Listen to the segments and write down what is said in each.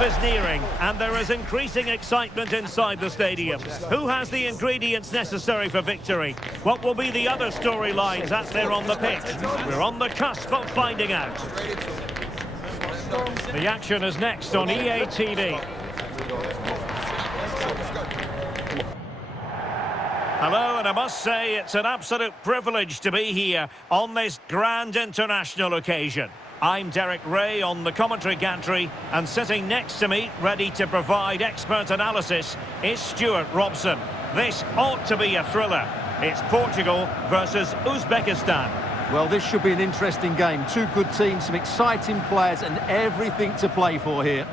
Kickoff is nearing, and there is increasing excitement inside the stadium. Who has the ingredients necessary for victory? What will be the other storylines as they're on the pitch? We're on the cusp of finding out. The action is next on EA TV. Hello, and I must say it's an absolute privilege to be here on this grand international occasion. I'm Derek Ray on the commentary gantry, and sitting next to me, ready to provide expert analysis, is Stuart Robson. This ought to be a thriller. It's Portugal versus Uzbekistan. Well, this should be an interesting game. Two good teams, some exciting players, and everything to play for here.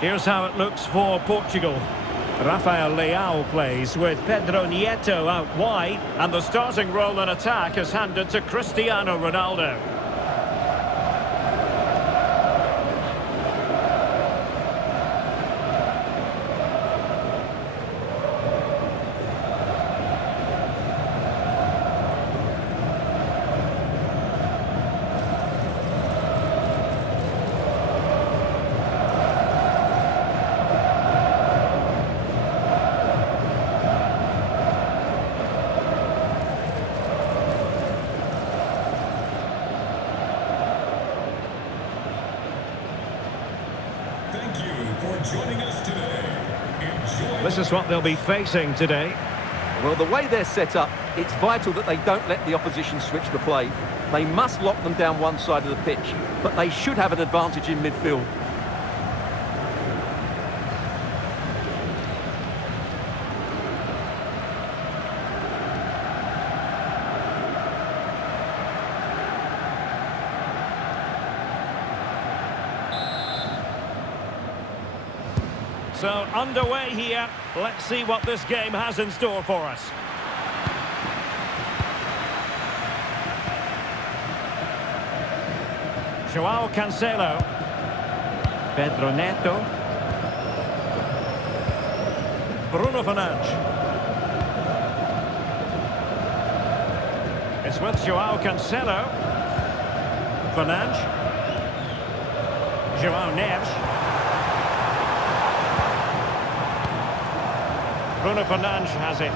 Here's how it looks for Portugal. Rafael Leao plays with Pedro Neto out wide, and the starting role in attack is handed to Cristiano Ronaldo. Joining us today. This is what they'll be facing today. Well, the way they're set up, it's vital that they don't let the opposition switch the play. They must lock them down one side of the pitch, but they should have an advantage in midfield. So, underway here. Let's see what this game has in store for us. Joao Cancelo. Pedro Neto. Bruno Fernandes. It's with Joao Cancelo. Fernandes. Joao Neves. Bruno Fernandes has it.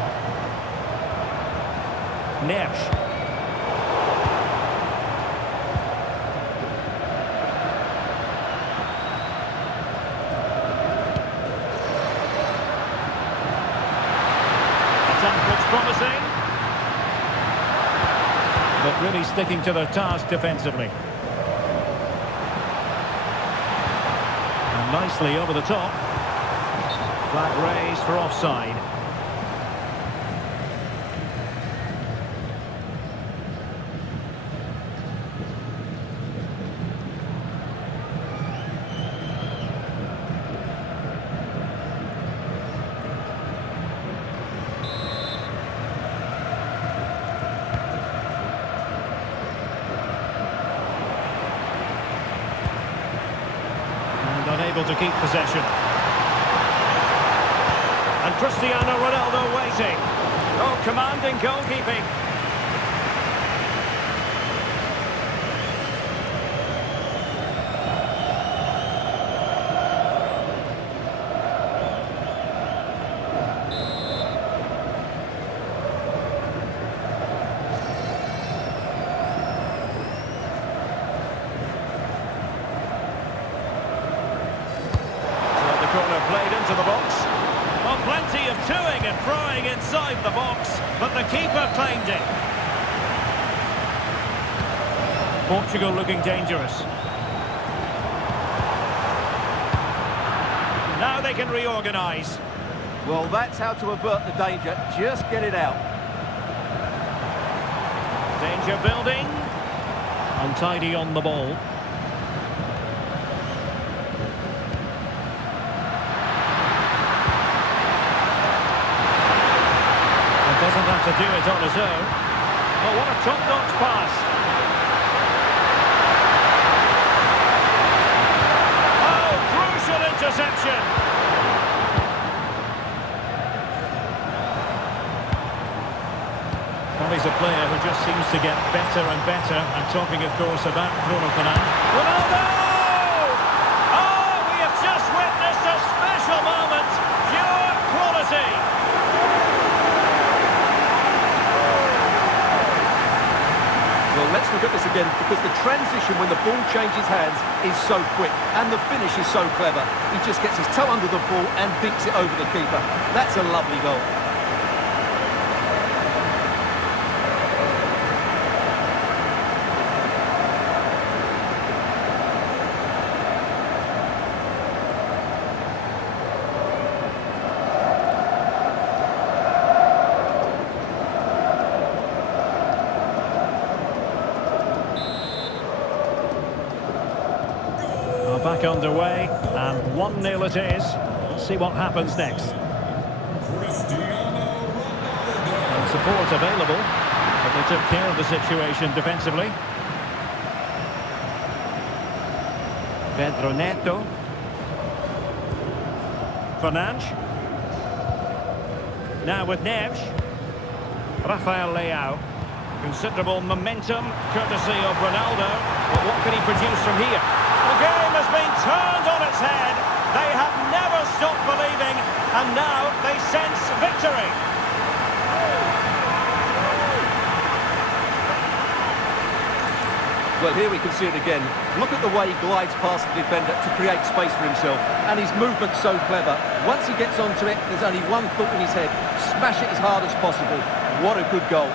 Neves. Attack looks promising, but really sticking to their task defensively. And nicely over the top. Flag raised for offside. And unable to keep possession. And Cristiano Ronaldo waiting. Oh, commanding goalkeeping. So the corner played into the box. Oh, plenty of toing and throwing inside the box, but the keeper claimed it. Portugal looking dangerous. Now they can reorganise. Well, that's how to avert the danger. Just get it out. Danger building. Untidy on the ball. And doesn't have to do it on his own. Oh, what a top-notch pass. Oh, crucial interception. Well, he's a player who just seems to get better and better. I'm talking, of course, about Bruno Fernandes. Ronaldo! Oh, we have just witnessed a special moment. Pure quality. Well, let's look at this again, because the transition when the ball changes hands is so quick, and the finish is so clever. He just gets his toe under the ball and dinks it over the keeper. That's a lovely goal. Back underway, and 1-0 it is. Let's see what happens next. And support available, but they took care of the situation defensively. Pedro Neto. Fernandes. Now with Neves. Rafael Leao. Considerable momentum, courtesy of Ronaldo. But what can he produce from here? The game has been turned on its head. They have never stopped believing, and now they sense victory. Well, here we can see it again. Look at the way he glides past the defender to create space for himself. And his movement's so clever. Once he gets onto it, there's only one thought in his head. Smash it as hard as possible. What a good goal.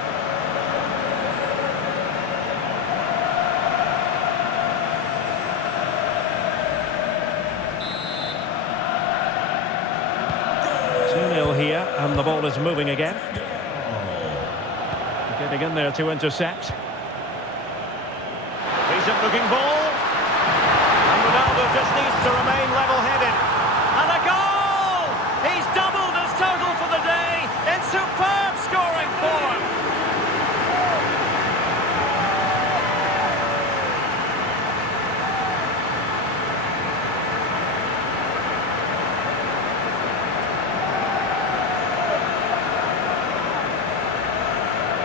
Here, and the ball is moving again. Getting in there to intercept. Decent looking ball. And Ronaldo just needs to remain level-headed. And a goal! He's doubled his total for the day in superb scoring form.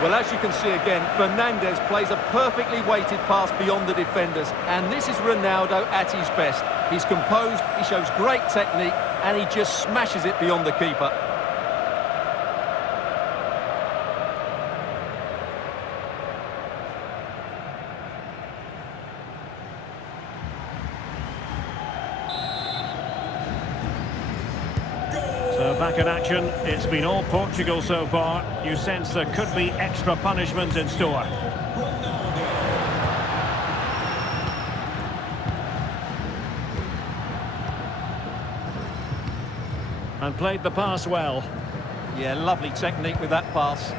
Well, as you can see again, Fernandes plays a perfectly weighted pass beyond the defenders. And this is Ronaldo at his best. He's composed, he shows great technique, and he just smashes it beyond the keeper. So back in action, it's been all Portugal so far. You sense there could be extra punishment in store. And played the pass well. Yeah, lovely technique with that pass.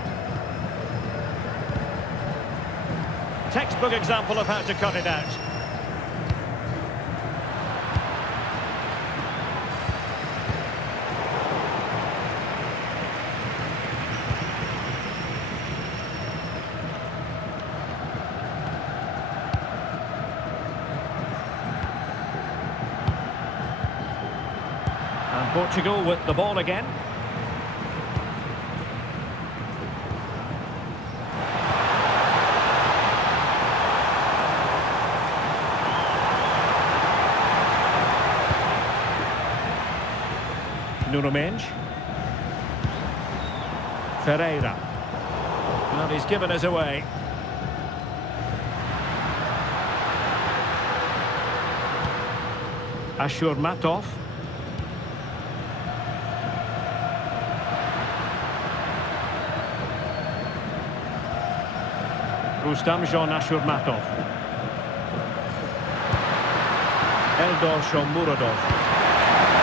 Textbook example of how to cut it out. And Portugal with the ball again. Nuno Mendes. Ferreira. And he's given us away. Ashurmatov. Rustam Ashurmatov. Eldor Shomurodov.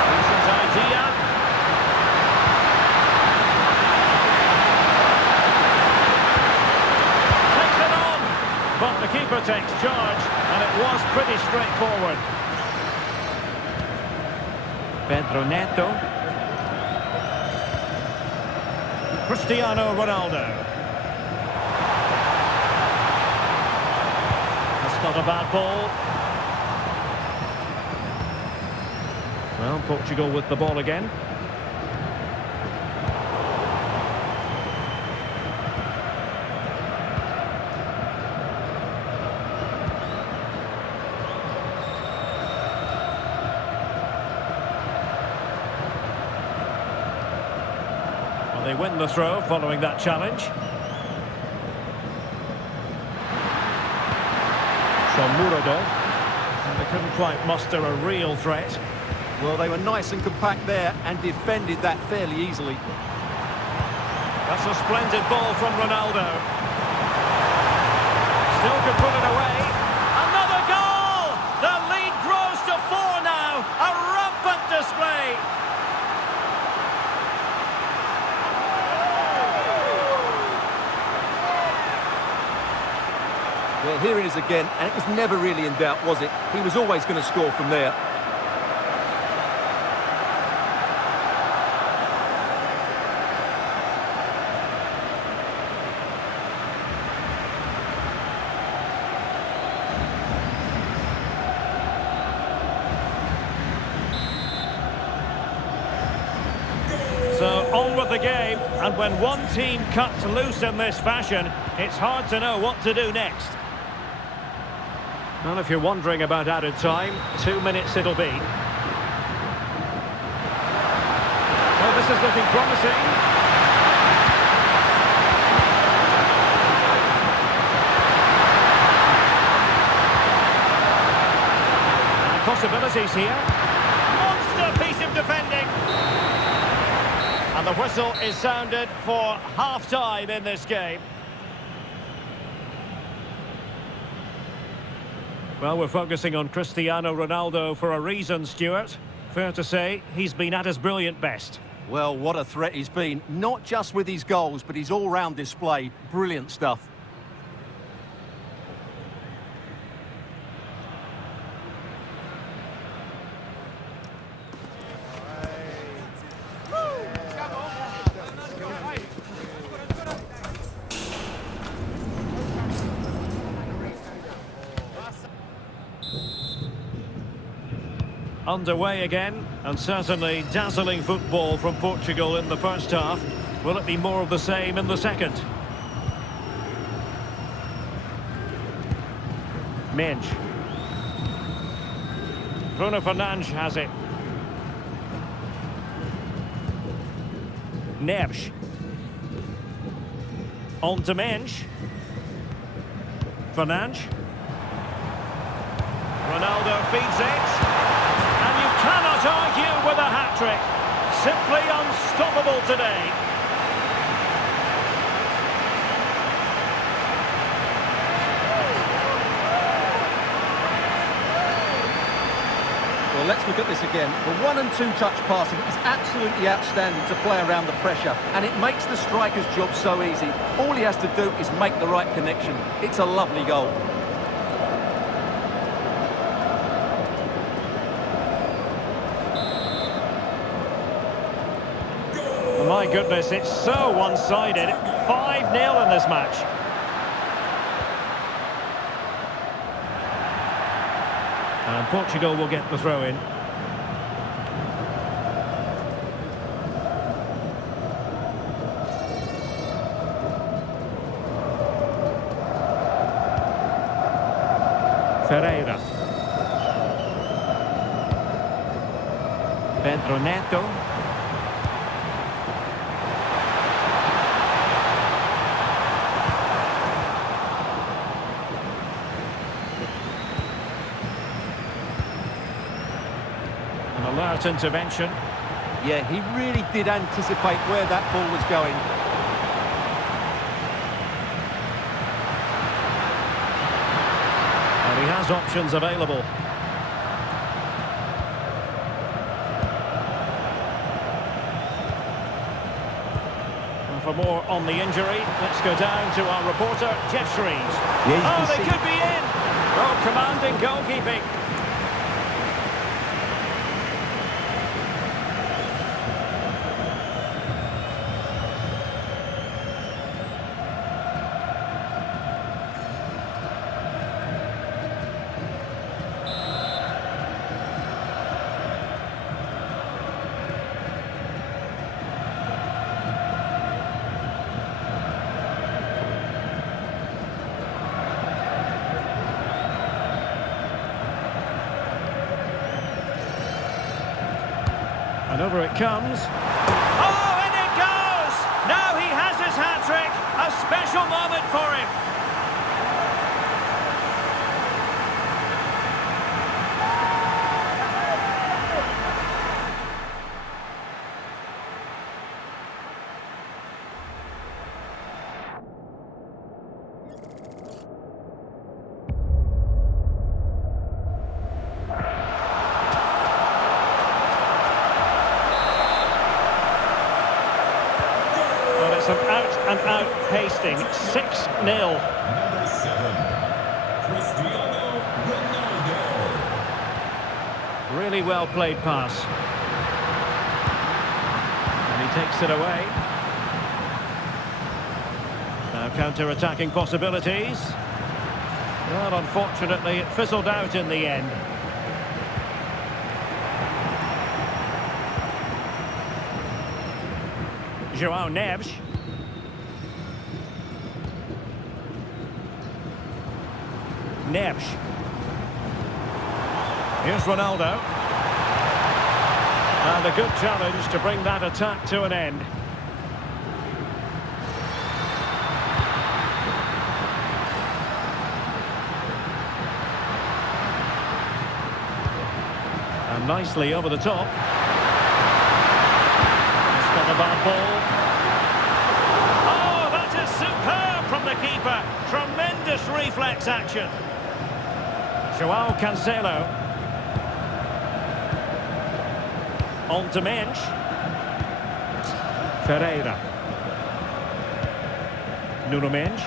Decent idea. Takes it on. But the keeper takes charge, and it was pretty straightforward. Pedro Neto. Cristiano Ronaldo. That's not a bad ball. Well, Portugal with the ball again. Well, they win the throw following that challenge. Shomurodov. And they couldn't quite muster a real threat. Well, they were nice and compact there and defended that fairly easily. That's a splendid ball from Ronaldo. Still could put it away. Another goal! The lead grows to 4 now. A rampant display. Well, here it is again, and it was never really in doubt, was it? He was always going to score from there. So on with the game, and when one team cuts loose in this fashion, it's hard to know what to do next. Well, if you're wondering about added time, 2 minutes it'll be. Well, this is looking promising. And possibilities here. Monster piece of defending. And the whistle is sounded for half-time in this game. Well, we're focusing on Cristiano Ronaldo for a reason, Stuart. Fair to say, he's been at his brilliant best. Well, what a threat he's been. Not just with his goals, but his all-round display. Brilliant stuff. Underway again, and certainly dazzling football from Portugal in the first half. Will it be more of the same in the second? Mensch. Bruno Fernandes has it. Neves. On to Mensch. Fernandes. Ronaldo feeds it. And you cannot argue with a hat-trick. Simply unstoppable today. Well, let's look at this again. The 1- and 2-touch passing is absolutely outstanding to play around the pressure, and it makes the striker's job so easy. All he has to do is make the right connection. It's a lovely goal. My goodness, it's so one-sided. 5-0 in this match. And Portugal will get the throw-in. Ferreira. Pedro Neto. Alert intervention. Yeah, he really did anticipate where that ball was going. And he has options available. for more on the injury, let's go down to our reporter, Jeff Shreves. Yeah, they could be in. Oh, commanding goalkeeping. And over it comes. Oh, and it goes! Now he has his hat-trick. A special moment for him. Some out-and-out pasting. 6-0. Number 7, Cristiano Ronaldo. Really well played pass. And he takes it away. Now counter-attacking possibilities. Well, unfortunately, it fizzled out in the end. João Neves. Neves. Here's Ronaldo. And a good challenge to bring that attack to an end. And nicely over the top. It's not a bad ball. Oh, that is superb from the keeper. Tremendous reflex action. João Cancelo. On to Mensch. Ferreira. Nuno Mensch.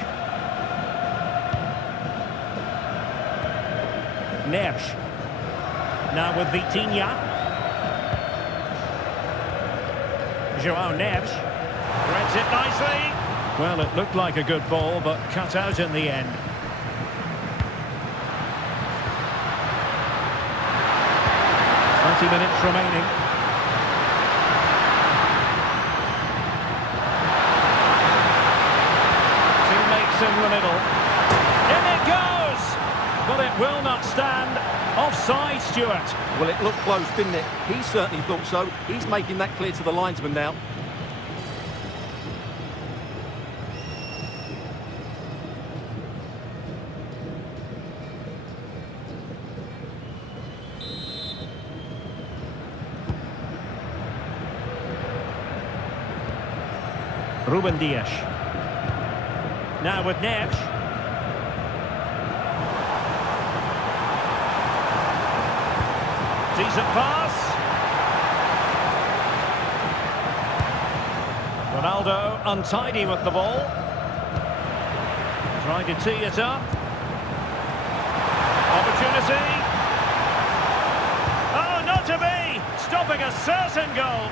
Neves. Now with Vitinha. João Neves. Threads it nicely. Well, it looked like a good ball, but cut out in the end. Minutes remaining. Teammates in the middle. In it goes! But it will not stand. Offside, Stuart. Well, it looked close, didn't it? He certainly thought so. He's making that clear to the linesman now. Ruben Dias. Now with Neves. Decent pass. Ronaldo untidy with the ball. Trying to tee it up. Opportunity. Oh, not to be! Stopping a certain goal.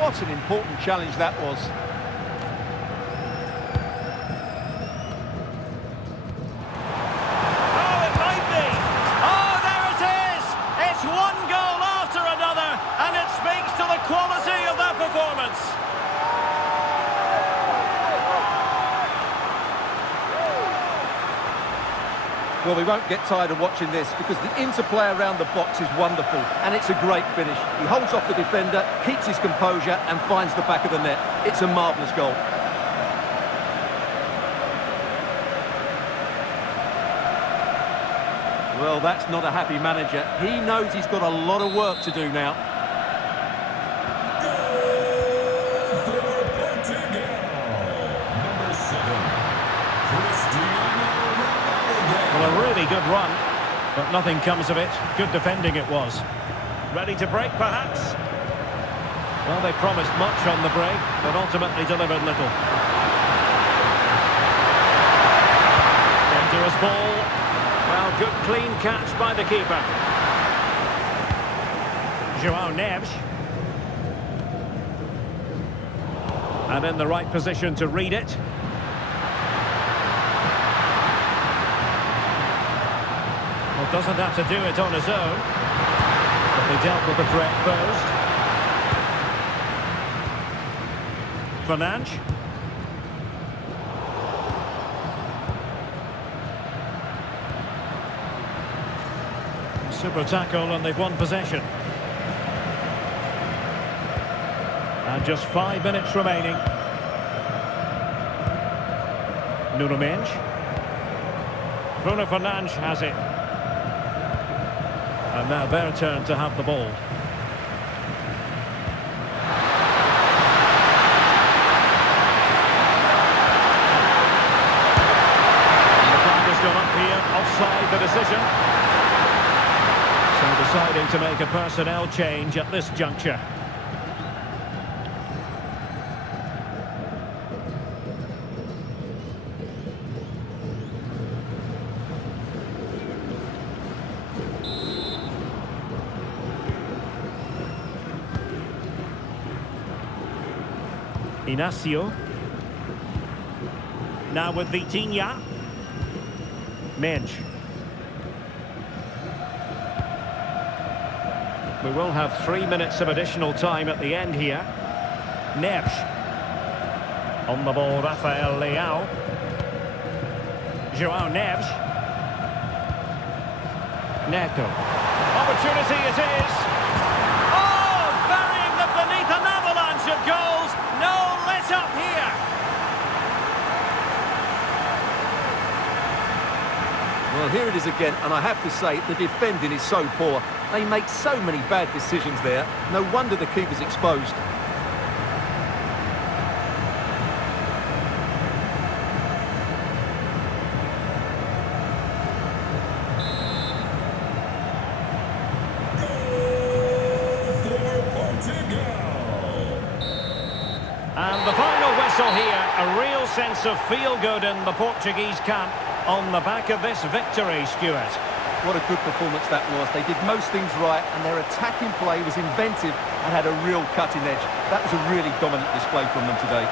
What an important challenge that was. Quality of that performance. Well, we won't get tired of watching this because the interplay around the box is wonderful and it's a great finish. He holds off the defender, keeps his composure and finds the back of the net. It's a marvellous goal. Well, that's not a happy manager. He knows he's got a lot of work to do now. Well, a really good run, but nothing comes of it. Good defending it was. Ready to break, perhaps? Well, they promised much on the break, but ultimately delivered little. Dangerous ball. Well, good clean catch by the keeper. João Neves. And in the right position to read it. Well, doesn't have to do it on his own. But they dealt with the threat posed. Fernandes. Super tackle and they've won possession. And just 5 minutes remaining. Nuno Mendes. Bruno Fernandes has it. And now their turn to have the ball. And the flag has gone up here, offside the decision. So deciding to make a personnel change at this juncture. Inacio. Now with Vitinha. Mendes. We will have 3 minutes of additional time at the end here. Neves. On the ball, Rafael Leao. João Neves. Neto. Opportunity it is. Oh, burying them beneath an avalanche of goals. No let up here. Well, here it is again, and I have to say, the defending is so poor. They make so many bad decisions there. No wonder the keeper's exposed. And the final whistle here, a real sense of feel-good in the Portuguese camp on the back of this victory, Stuart. What a good performance that was. They did most things right, and their attacking play was inventive and had a real cutting edge. That was a really dominant display from them today.